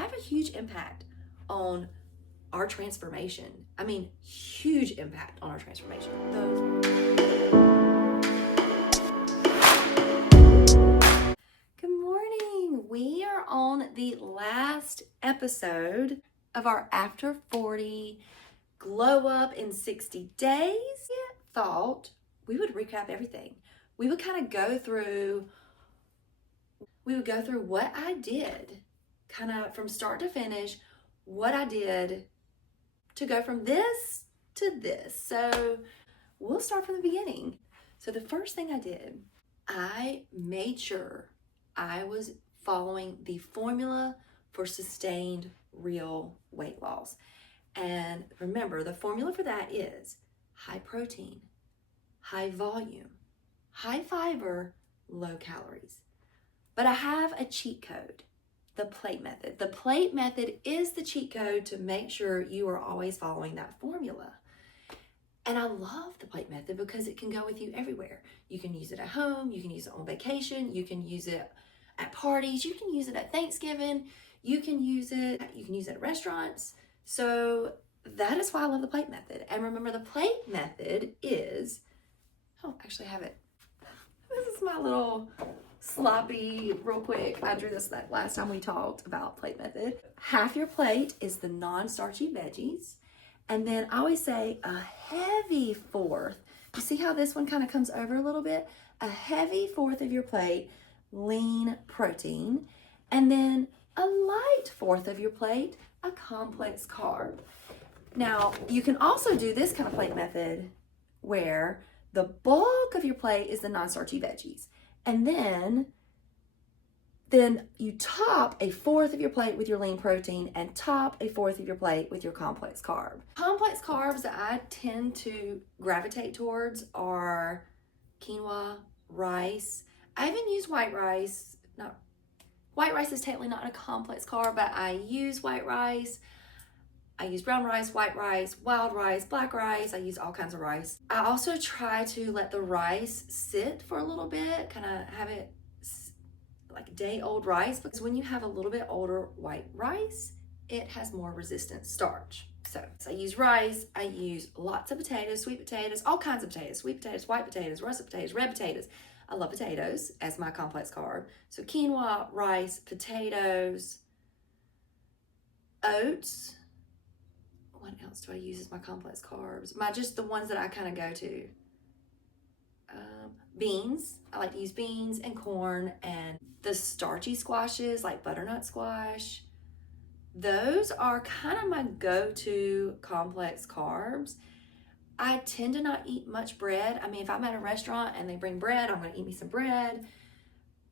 have a huge impact on our transformation. I mean, huge impact on our transformation. Good morning. We are on the last episode of our After 40 Glow Up in 60 Days. I thought we would recap everything. We would kind of go through what I did, kind of from start to finish, what I did to go from this to this. So we'll start from the beginning. So the first thing I did, I made sure I was following the formula for sustained real weight loss. And remember, the formula for that is high protein, high volume, high fiber, low calories. But I have a cheat code, the plate method. The plate method is the cheat code to make sure you are always following that formula. And I love the plate method because it can go with you everywhere. You can use it at home, you can use it on vacation, you can use it at parties, you can use it at Thanksgiving, you can use it at restaurants. So that is why I love the plate method. And remember, the plate method is, actually I have it. This is my little sloppy, real quick. I drew this that last time we talked about plate method. Half your plate is the non-starchy veggies. And then I always say a heavy fourth. You see how this one kind of comes over a little bit? A heavy fourth of your plate, lean protein. And then a light fourth of your plate, a complex carb. Now, you can also do this kind of plate method where the bulk of your plate is the non-starchy veggies. And then you top a fourth of your plate with your lean protein and top a fourth of your plate with your complex carb. Complex carbs that I tend to gravitate towards are quinoa, rice. I even use white rice. White rice is technically not a complex carb, but I use white rice. I use brown rice, white rice, wild rice, black rice. I use all kinds of rice. I also try to let the rice sit for a little bit, kind of have it like day-old rice, because when you have a little bit older white rice, it has more resistant starch. So I use rice, I use lots of potatoes, sweet potatoes, all kinds of potatoes, sweet potatoes, white potatoes, russet potatoes, red potatoes. I love potatoes as my complex carb. So quinoa, rice, potatoes, oats. What else do I use as my complex carbs? Just the ones that I kind of go to. Beans. I like to use beans and corn, and the starchy squashes like butternut squash. Those are kind of my go-to complex carbs. I tend to not eat much bread. I mean, if I'm at a restaurant and they bring bread, I'm going to eat me some bread.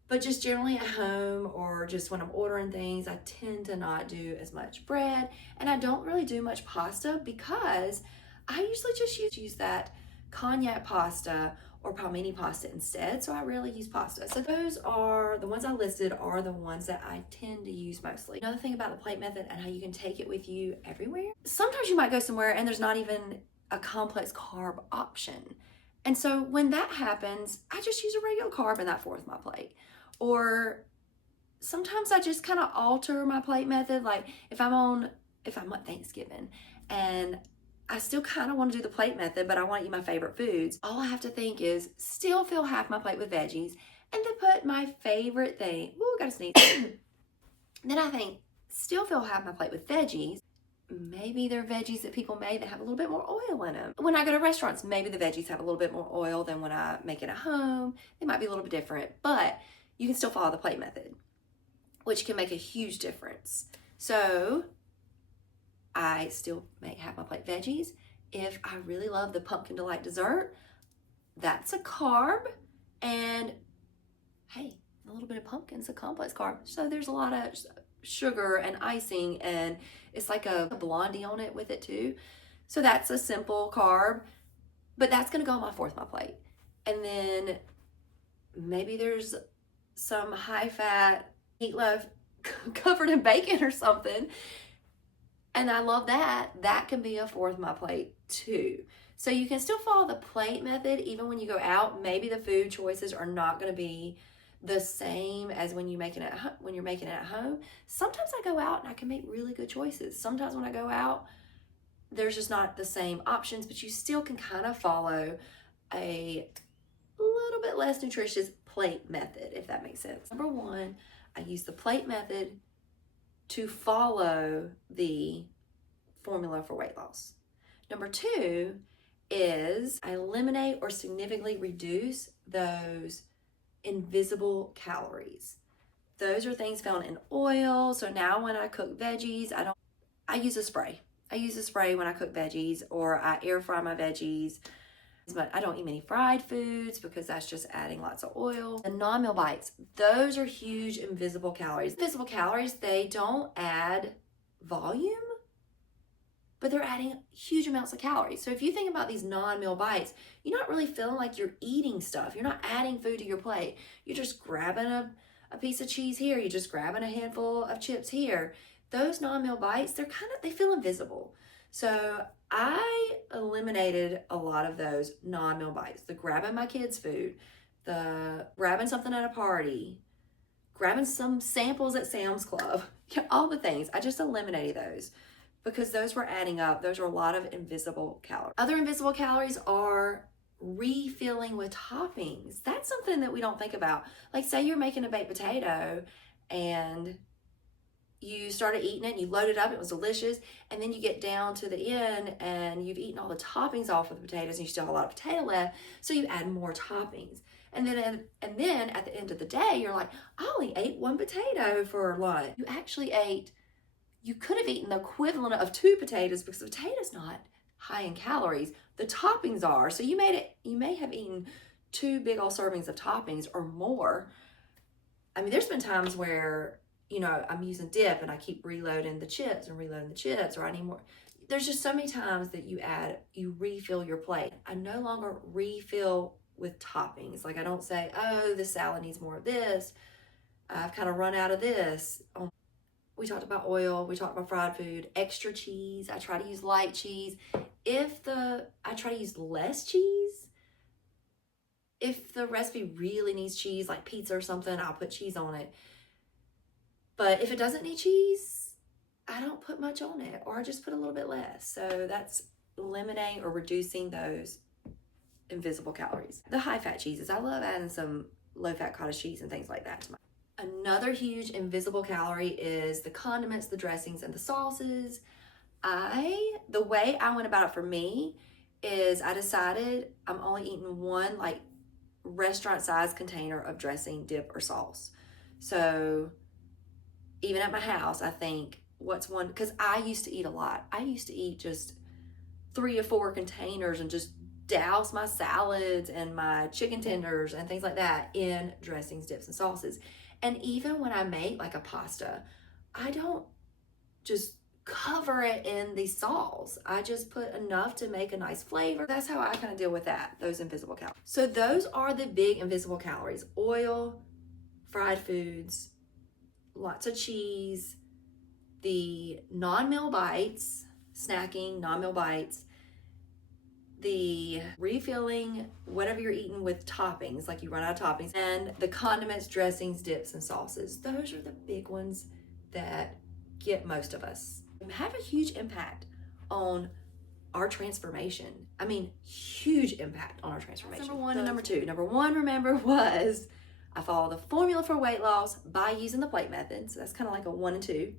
But just generally at home or just when I'm ordering things, I tend to not do as much bread. And I don't really do much pasta because I usually just use that cognac pasta or palmini pasta instead. So I rarely use pasta. So those are the ones I listed are the ones that I tend to use mostly. Another thing about the plate method and how you can take it with you everywhere. Sometimes you might go somewhere and there's not even a complex carb option. And so when that happens, I just use a regular carb in that fourth of my plate. Or sometimes I just kind of alter my plate method. Like if I'm at Thanksgiving and I still kind of want to do the plate method, but I want to eat my favorite foods. All I have to think is still fill half my plate with veggies and then put my favorite thing. Ooh, I gotta sneeze. Then I think still fill half my plate with veggies. Maybe they're veggies that people made that have a little bit more oil in them. When I go to restaurants, maybe the veggies have a little bit more oil than when I make it at home. They might be a little bit different, but you can still follow the plate method, which can make a huge difference. So I still have my plate veggies. If I really love the pumpkin delight dessert, that's a carb. And hey, a little bit of pumpkin's a complex carb. So there's a lot of sugar and icing, and it's like a blondie on it with it too. So that's a simple carb, but that's gonna go on my fourth my plate. And then maybe there's some high fat meatloaf covered in bacon or something. And I love that. That can be a fourth my plate too. So you can still follow the plate method even when you go out. Maybe the food choices are not going to be the same as when you're making it at home. Sometimes I go out and I can make really good choices. Sometimes when I go out, there's just not the same options, but you still can kind of follow a little bit less nutritious plate method, if that makes sense. Number one, I use the plate method to follow the formula for weight loss. Number two is I eliminate or significantly reduce those invisible calories. Those are things found in oil. So now when I cook veggies, I use a spray. I use a spray when I cook veggies, or I air fry my veggies. But I don't eat many fried foods because that's just adding lots of oil. The non-meal bites, those are huge invisible calories. Invisible calories, they don't add volume, but they're adding huge amounts of calories. So if you think about these non-meal bites, you're not really feeling like you're eating stuff. You're not adding food to your plate. You're just grabbing a piece of cheese here. You're just grabbing a handful of chips here. Those non-meal bites, they feel invisible. So I eliminated a lot of those non-meal bites. The grabbing my kids' food, the grabbing something at a party, grabbing some samples at Sam's Club, all the things. I just eliminated those because those were adding up. Those are a lot of invisible calories. Other invisible calories are refilling with toppings. That's something that we don't think about. Like, say you're making a baked potato and you started eating it and you loaded up, it was delicious, and then you get down to the end and you've eaten all the toppings off of the potatoes and you still have a lot of potato left, so you add more toppings. And then at the end of the day, you're like, I only ate one potato for lunch. You could have eaten the equivalent of 2 potatoes because the potato's not high in calories. The toppings are. So you may have eaten 2 big old servings of toppings or more. I mean, there's been times where, I'm using dip and I keep reloading the chips, or I need more. There's just so many times that you refill your plate. I no longer refill with toppings. Like, I don't say, oh, this salad needs more of this. I've kind of run out of this. We talked about oil, we talked about fried food, extra cheese. I try to use light cheese. I try to use less cheese. If the recipe really needs cheese, like pizza or something, I'll put cheese on it. But if it doesn't need cheese, I don't put much on it, or I just put a little bit less. So that's eliminating or reducing those invisible calories. The high-fat cheeses, I love adding some low-fat cottage cheese and things like that to my. Another huge invisible calorie is the condiments, the dressings, and the sauces. The way I went about it for me is I decided I'm only eating one restaurant-sized container of dressing, dip, or sauce. So even at my house, I think what's one, because I used to eat a lot. I used to eat just 3 or 4 containers and just douse my salads and my chicken tenders and things like that in dressings, dips, and sauces. And even when I make like a pasta, I don't just cover it in the sauce. I just put enough to make a nice flavor. That's how I kind of deal with those invisible calories. So those are the big invisible calories: oil, fried foods, lots of cheese, the non-meal bites, snacking, non-meal bites, the refilling whatever you're eating with toppings, like you run out of toppings, and the condiments, dressings, dips, and sauces. Those are the big ones that get most of us. Have a huge impact on our transformation. I mean, huge impact on our transformation. Number one and number two. Number one, remember, was I follow the formula for weight loss by using the plate method. So that's kind of like a 1 and 2.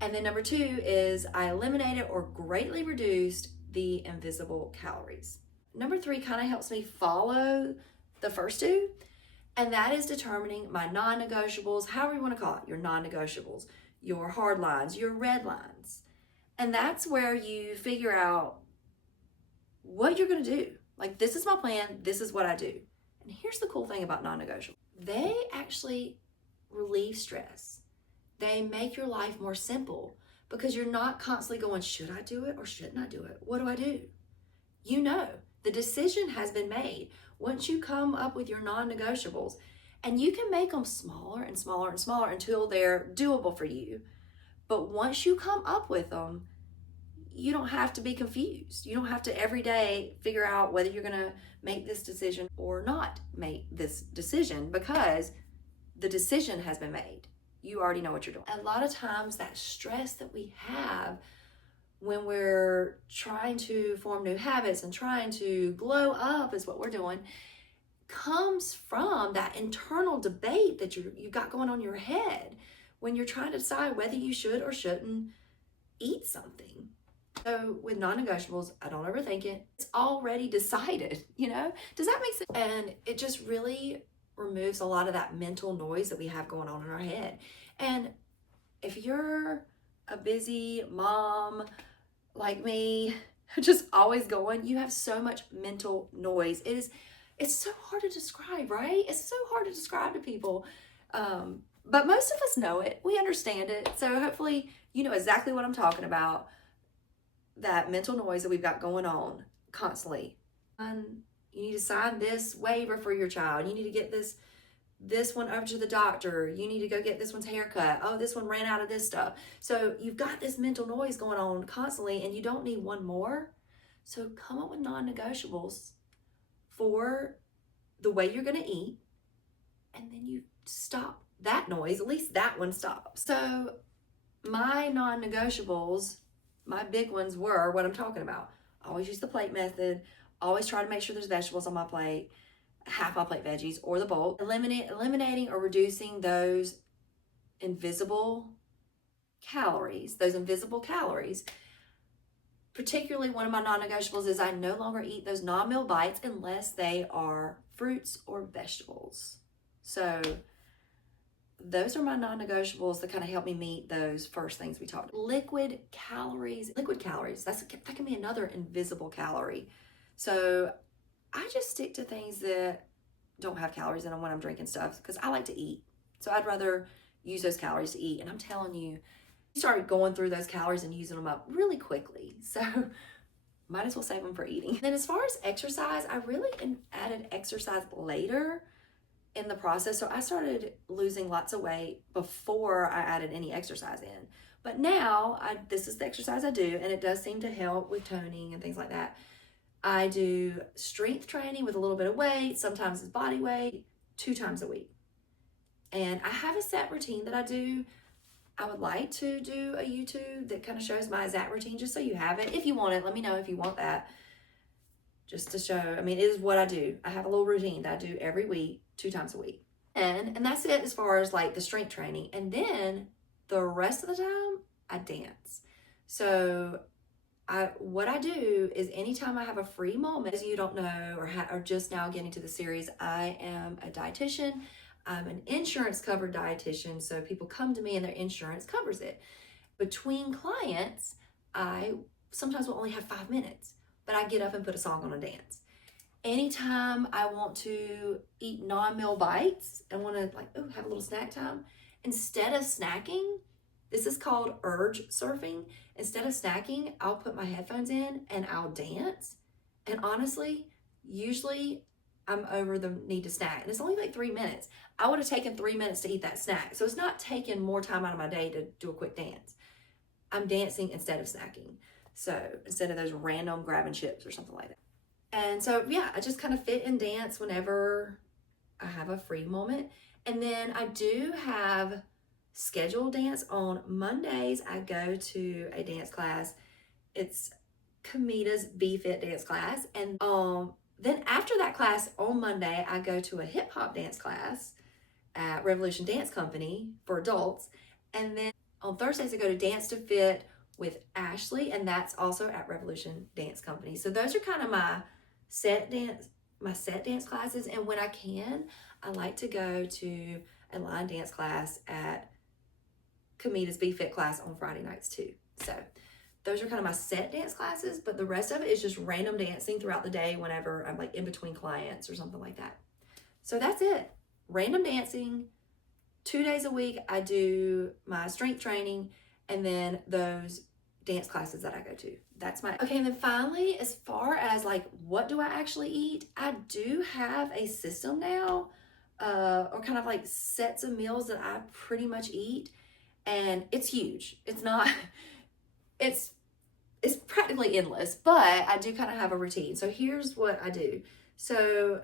And then number 2 is I eliminated or greatly reduced the invisible calories. Number 3 kind of helps me follow the first 2, and that is determining my non-negotiables, however you want to call it, your non-negotiables, your hard lines, your red lines. And that's where you figure out what you're going to do. Like, this is my plan, this is what I do. And here's the cool thing about non-negotiables. They actually relieve stress. They make your life more simple because you're not constantly going, should I do it or shouldn't I do it? What do I do? You know, the decision has been made. Once you come up with your non-negotiables, and you can make them smaller and smaller and smaller until they're doable for you. But once you come up with them, you don't have to be confused. You don't have to every day figure out whether you're going to make this decision or not make this decision, because the decision has been made. You already know what you're doing. A lot of times that stress that we have when we're trying to form new habits and trying to glow up is what we're doing, comes from that internal debate that you've got going on in your head when you're trying to decide whether you should or shouldn't eat something. So with non-negotiables, I don't overthink it. It's already decided, Does that make sense? And it just really removes a lot of that mental noise that we have going on in our head. And if you're a busy mom like me, just always going, you have so much mental noise. It's so hard to describe, right? It's so hard to describe to people. But most of us know it. We understand it. So hopefully you know exactly what I'm talking about. That mental noise that we've got going on constantly. And you need to sign this waiver for your child. You need to get this one over to the doctor. You need to go get this one's haircut. Oh, this one ran out of this stuff. So you've got this mental noise going on constantly, and you don't need one more. So come up with non-negotiables for the way you're going to eat, and then you stop that noise. At least that one stops. So my non-negotiables, my big ones were what I'm talking about. Always use the plate method. Always try to make sure there's vegetables on my plate. Half my plate veggies or the bulk. Eliminating or reducing those invisible calories. Particularly one of my non-negotiables is I no longer eat those non-meal bites unless they are fruits or vegetables. So those are my non-negotiables that kind of help me meet those first things we talked about. Liquid calories, that can be another invisible calorie. So I just stick to things that don't have calories in them when I'm drinking stuff because I like to eat. So I'd rather use those calories to eat. And I'm telling you, you start going through those calories and using them up really quickly. So might as well save them for eating. Then as far as exercise, I really added exercise later in the process. So I started losing lots of weight before I added any exercise in. But now this is the exercise I do, and it does seem to help with toning and things like that. I do strength training with a little bit of weight, sometimes it's body weight, 2 times a week. And I have a set routine that I do. I would like to do a YouTube that kind of shows my exact routine just so you have it. If you want it, let me know if you want that. Just to show, it is what I do. I have a little routine that I do every week, 2 times a week. And that's it as far as like the strength training. And then the rest of the time, I dance. So what I do is anytime I have a free moment, as you don't know or just now getting to the series, I am a dietitian. I'm an insurance covered dietitian. So people come to me and their insurance covers it. Between clients, I sometimes will only have 5 minutes, but I get up and put a song on and dance. Anytime I want to eat non-meal bites and want to have a little snack time, instead of snacking, this is called urge surfing. Instead of snacking, I'll put my headphones in and I'll dance. And honestly, usually I'm over the need to snack. And it's only 3 minutes. I would have taken 3 minutes to eat that snack. So it's not taking more time out of my day to do a quick dance. I'm dancing instead of snacking. So instead of those random grabbing chips or something like that. And so, yeah, I just kind of fit and dance whenever I have a free moment. And then I do have scheduled dance on Mondays. I go to a dance class. It's Kamita's Be-Fit dance class. And then after that class on Monday, I go to a hip hop dance class at Revolution Dance Company for adults. And then on Thursdays, I go to Dance to Fit with Ashley, and that's also at Revolution Dance Company. So those are kind of my set dance classes. And when I can, I like to go to a line dance class at Kamita's Be-Fit class on Friday nights too. So those are kind of my set dance classes, but the rest of it is just random dancing throughout the day whenever I'm in between clients or something like that. So that's it. Random dancing. 2 days a week, I do my strength training and then those dance classes that I go to. That's my, okay. And then finally, as far as what do I actually eat? I do have a system now, or kind of sets of meals that I pretty much eat. And it's huge. It's not, it's practically endless, but I do kind of have a routine. So here's what I do. So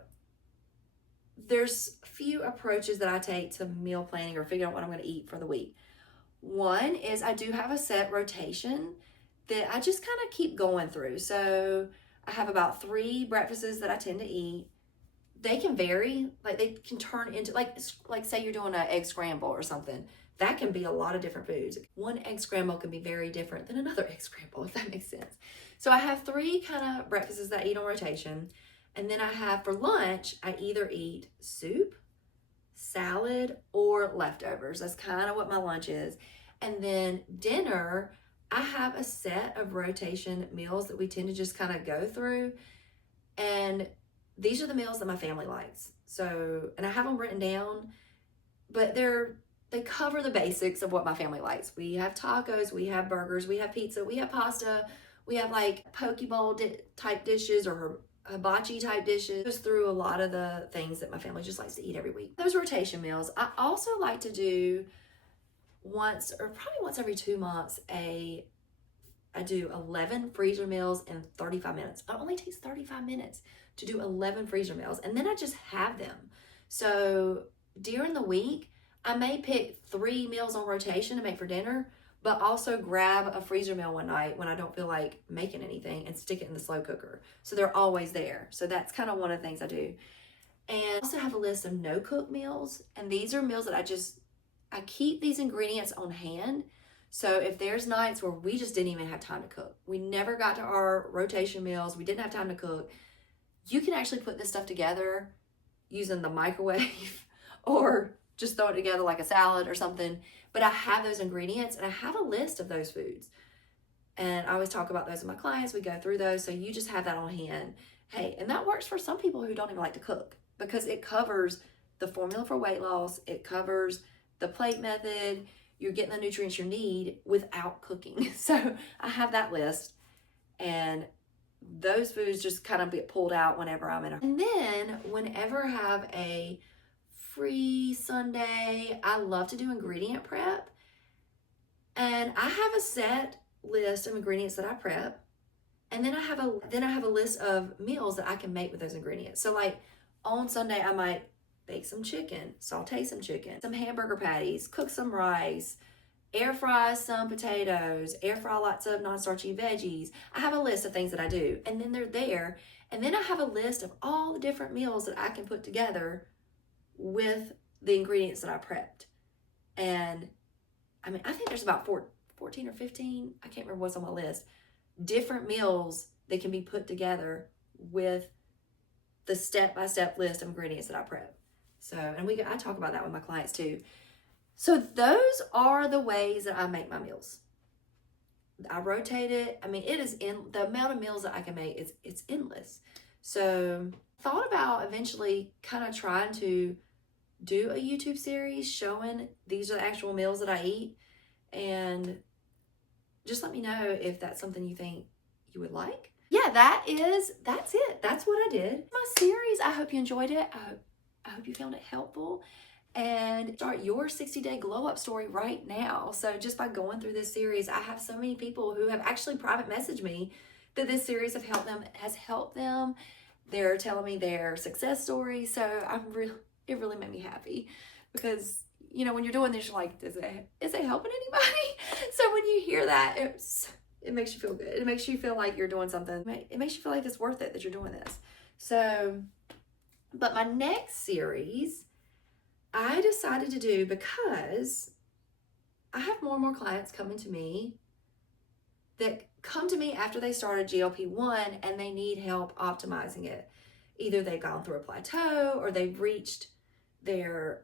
there's a few approaches that I take to meal planning or figuring out what I'm going to eat for the week. One is I do have a set rotation that I just kind of keep going through. So I have about 3 breakfasts that I tend to eat. They can vary, like they can turn into like say you're doing an egg scramble or something. That can be a lot of different foods. One egg scramble can be very different than another egg scramble, if that makes sense. So I have 3 kind of breakfasts that I eat on rotation. And then I have for lunch, I either eat soup, salad, or leftovers. That's kind of what my lunch is. And then dinner, I have a set of rotation meals that we tend to just kind of go through. And these are the meals that my family likes. So, and I have them written down, but they cover the basics of what my family likes. We have tacos, we have burgers, we have pizza, we have pasta, we have like poke bowl type dishes or hibachi type dishes. Goes through a lot of the things that my family just likes to eat every week. Those rotation meals. I also like to do once every 2 months I do 11 freezer meals in 35 minutes. It only takes 35 minutes to do 11 freezer meals, and then I just have them. So during the week, I may pick 3 meals on rotation to make for dinner, but also grab a freezer meal one night when I don't feel like making anything and stick it in the slow cooker. So they're always there. So that's kind of one of the things I do. And I also have a list of no-cook meals, and these are meals that I keep these ingredients on hand. So if there's nights where we just didn't even have time to cook, we never got to our rotation meals, we didn't have time to cook, you can actually put this stuff together using the microwave or just throw it together like a salad or something. But I have those ingredients and I have a list of those foods. And I always talk about those with my clients. We go through those. So you just have that on hand. Hey, and that works for some people who don't even like to cook because it covers the formula for weight loss. It covers the plate method. You're getting the nutrients you need without cooking. So I have that list, and those foods just kind of get pulled out whenever I'm in a. And then whenever I have a free Sunday, I love to do ingredient prep. And I have a set list of ingredients that I prep. And then I have a list of meals that I can make with those ingredients. So like on Sunday, I might bake some chicken, saute some chicken, some hamburger patties, cook some rice, air fry some potatoes, air fry lots of non-starchy veggies. I have a list of things that I do, and then they're there. And then I have a list of all the different meals that I can put together with the ingredients that I prepped. And I mean, I think there's about 14 or 15, I can't remember what's on my list, different meals that can be put together with the step-by-step list of ingredients that I prep. So, and I talk about that with my clients too. So those are the ways that I make my meals. I rotate it. I mean, the amount of meals that I can make it's endless. So I thought about eventually kind of trying to do a YouTube series showing these are the actual meals that I eat, and just let me know if that's something you think you would like. Yeah, that's it. That's what I did. My series, I hope you enjoyed it. I hope you found it helpful, and start your 60-day glow up story right now. So just by going through this series, I have so many people who have actually private messaged me that this series has helped them. They're telling me their success stories. So it really made me happy because, you know, when you're doing this, you're like, is it helping anybody? So when you hear that, it makes you feel good. It makes you feel like you're doing something. It makes you feel like it's worth it that you're doing this. So, but my next series, I decided to do because I have more and more clients coming to me that come to me after they started GLP-1 and they need help optimizing it. Either they've gone through a plateau or they've reached their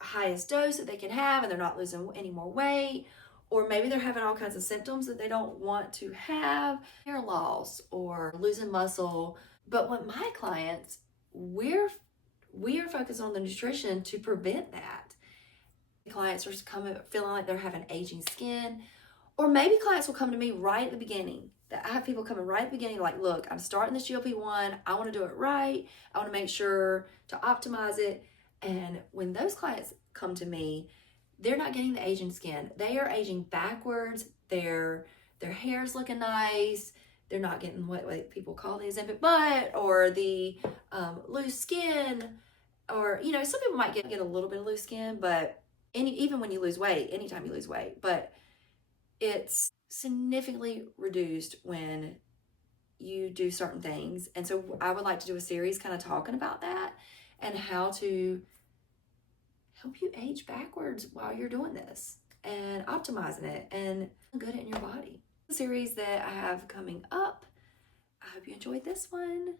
highest dose that they can have and they're not losing any more weight, or maybe they're having all kinds of symptoms that they don't want to have, hair loss or losing muscle. But with my clients, we are focused on the nutrition to prevent that. Clients are feeling like they're having aging skin, or maybe clients will come to me right at the beginning. That I have people coming right at the beginning like, look, I'm starting this GLP-1. I want to do it right. I want to make sure to optimize it. And when those clients come to me, they're not getting the aging skin. They are aging backwards. Their hair's looking nice. They're not getting what people call the Ozempic butt or the loose skin. or, you know, some people might get a little bit of loose skin, but even when you lose weight, anytime you lose weight, but it's significantly reduced when you do certain things. And so I would like to do a series kind of talking about that and how to help you age backwards while you're doing this and optimizing it and good in your body. The series that I have coming up, I hope you enjoyed this one.